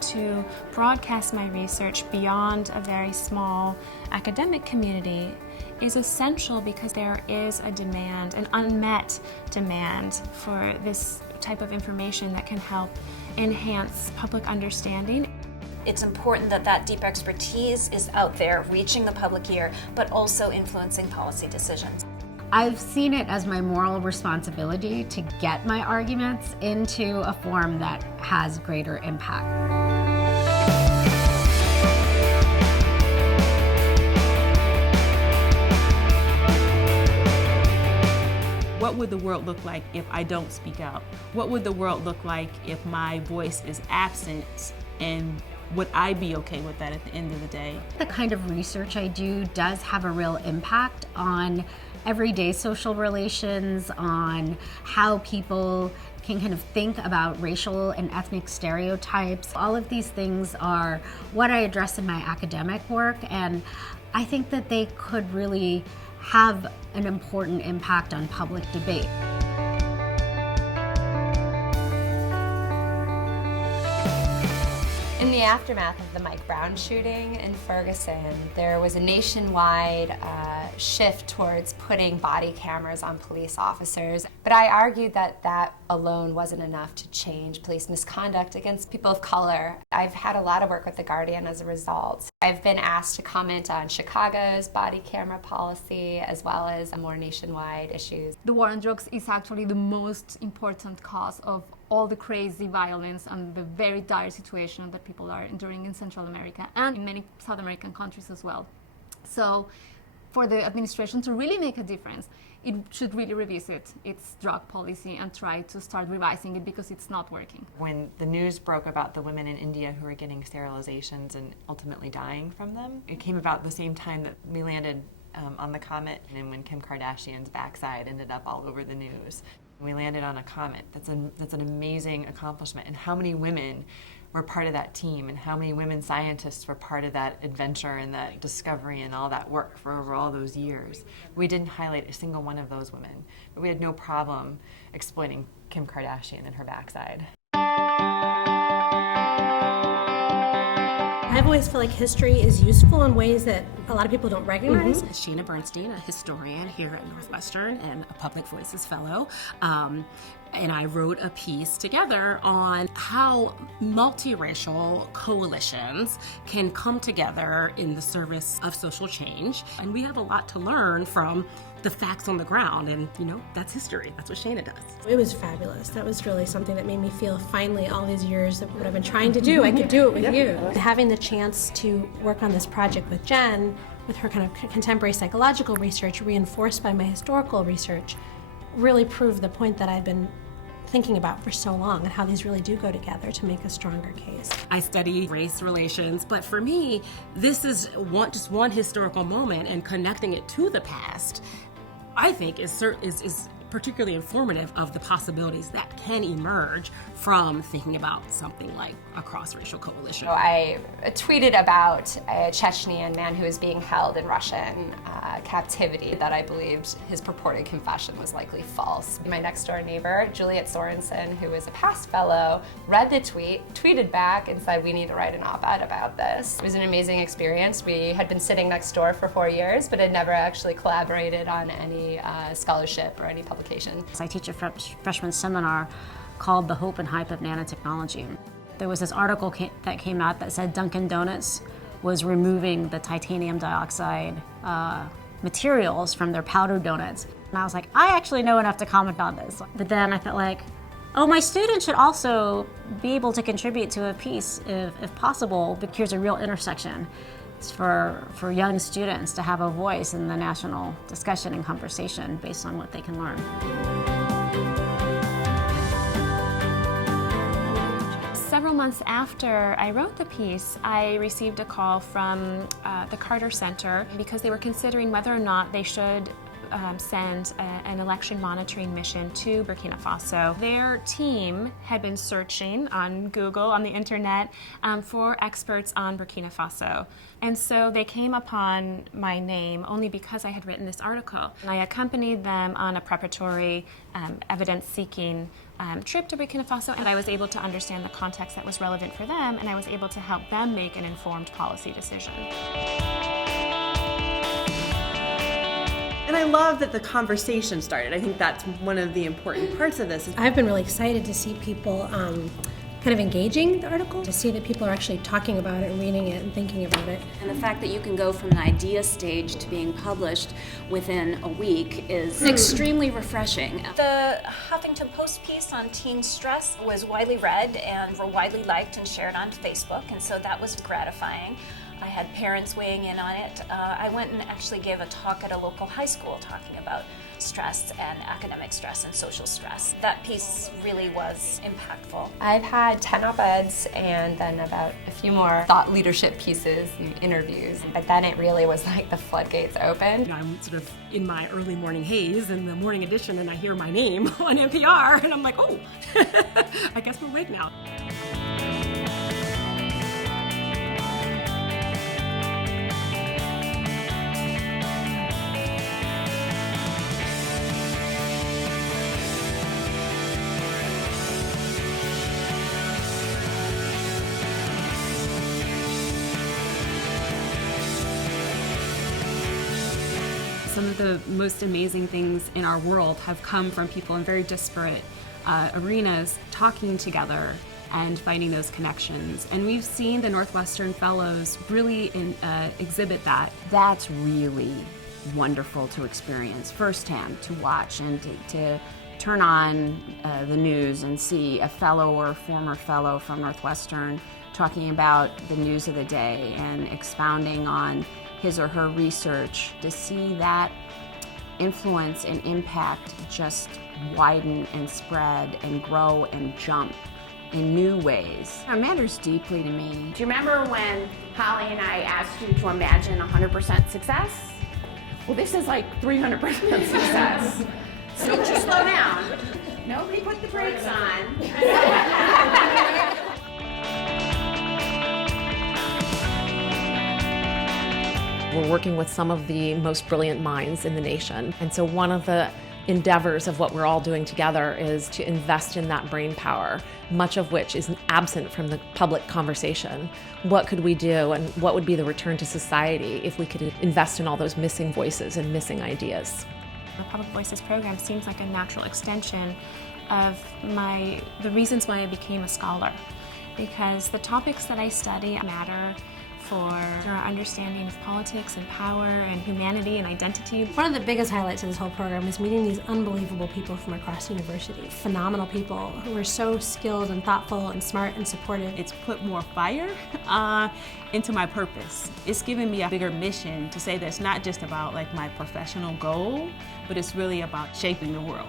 to broadcast my research beyond a very small academic community is essential because there is a demand, an unmet demand for this type of information that can help enhance public understanding. It's important that that deep expertise is out there, reaching the public ear, but also influencing policy decisions. I've seen it as my moral responsibility to get my arguments into a form that has greater impact. What would the world look like if I don't speak out? What would the world look like if my voice is absent, and would I be okay with that at the end of the day? The kind of research I do does have a real impact on everyday social relations, on how people can kind of think about racial and ethnic stereotypes. All of these things are what I address in my academic work, and I think that they could really have an important impact on public debate. In the aftermath of the Mike Brown shooting in Ferguson, there was a nationwide shift towards putting body cameras on police officers. But I argued that that alone wasn't enough to change police misconduct against people of color. I've had a lot of work with The Guardian as a result. I've been asked to comment on Chicago's body camera policy as well as more nationwide issues. The war on drugs is actually the most important cause of all the crazy violence and the very dire situation that people are enduring in Central America and in many South American countries as well. So for the administration to really make a difference, it should really revisit its drug policy and try to start revising it because it's not working. When the news broke about the women in India who were getting sterilizations and ultimately dying from them, it came about the same time that we landed on the comet, and when Kim Kardashian's backside ended up all over the news. We landed on a comet. That's an amazing accomplishment. And how many women were part of that team, and how many women scientists were part of that adventure and that discovery and all that work for over all those years. We didn't highlight a single one of those women, but we had no problem exploiting Kim Kardashian and her backside. I've always felt like history is useful in ways that a lot of people don't recognize. Sheena Bernstein, a historian here at Northwestern and a Public Voices Fellow. And I wrote a piece together on how multiracial coalitions can come together in the service of social change. And we have a lot to learn from the facts on the ground, and that's history. That's what Sheena does. It was fabulous. That was really something that made me feel finally all these years of what I've been trying to do, I could do it with you. Having the chance to work on this project with Jen, with her kind of contemporary psychological research reinforced by my historical research, really proved the point that I've been thinking about for so long, and how these really do go together to make a stronger case. I study race relations, but for me, this is just one historical moment, and connecting it to the past, I think is particularly informative of the possibilities that can emerge from thinking about something like a cross-racial coalition. I tweeted about a Chechnyan man who was being held in Russian captivity that I believed his purported confession was likely false. My next door neighbor, Juliet Sorensen, who was a past fellow, read the tweet, tweeted back and said, "We need to write an op-ed about this." It was an amazing experience. We had been sitting next door for 4 years, but had never actually collaborated on any scholarship or any publication. I teach a freshman seminar called The Hope and Hype of Nanotechnology. There was this article that came out that said Dunkin' Donuts was removing the titanium dioxide materials from their powdered donuts. And I was like, I actually know enough to comment on this. But then I felt like, oh, my students should also be able to contribute to a piece if possible, but here's a real intersection. It's for young students to have a voice in the national discussion and conversation based on what they can learn. Several months after I wrote the piece, I received a call from the Carter Center because they were considering whether or not they should send an election monitoring mission to Burkina Faso. Their team had been searching on Google, on the internet, for experts on Burkina Faso. And so they came upon my name only because I had written this article. And I accompanied them on a preparatory evidence-seeking trip to Burkina Faso, and I was able to understand the context that was relevant for them, and I was able to help them make an informed policy decision. And I love that the conversation started. I think that's one of the important parts of this. I've been really excited to see people kind of engaging the article, to see that people are actually talking about it and reading it and thinking about it. And the fact that you can go from an idea stage to being published within a week is extremely refreshing. The Huffington Post piece on teen stress was widely read and were widely liked and shared on Facebook, and so that was gratifying. I had parents weighing in on it. I went and actually gave a talk at a local high school talking about stress and academic stress and social stress. That piece really was impactful. I've had 10 op-eds and then about a few more thought leadership pieces, interviews, but then it really was like the floodgates opened. I'm sort of in my early morning haze in the morning edition, and I hear my name on NPR, and I'm like, oh, I guess we're awake now. Some of the most amazing things in our world have come from people in very disparate arenas talking together and finding those connections. And we've seen the Northwestern Fellows really exhibit that. That's really wonderful to experience firsthand, to watch and to turn on the news and see a fellow or a former fellow from Northwestern talking about the news of the day and expounding on his or her research, to see that influence and impact just widen and spread and grow and jump in new ways. It matters deeply to me. Do you remember when Holly and I asked you to imagine 100% success? Well, this is like 300% success. So just slow down. Nobody put the brakes on. We're working with some of the most brilliant minds in the nation. And so one of the endeavors of what we're all doing together is to invest in that brain power, much of which is absent from the public conversation. What could we do, and what would be the return to society if we could invest in all those missing voices and missing ideas? The Public Voices program seems like a natural extension of the reasons why I became a scholar, because the topics that I study matter for our understanding of politics and power and humanity and identity. One of the biggest highlights of this whole program is meeting these unbelievable people from across the university. Phenomenal people who are so skilled and thoughtful and smart and supportive. It's put more fire into my purpose. It's given me a bigger mission to say that it's not just about like my professional goal, but it's really about shaping the world.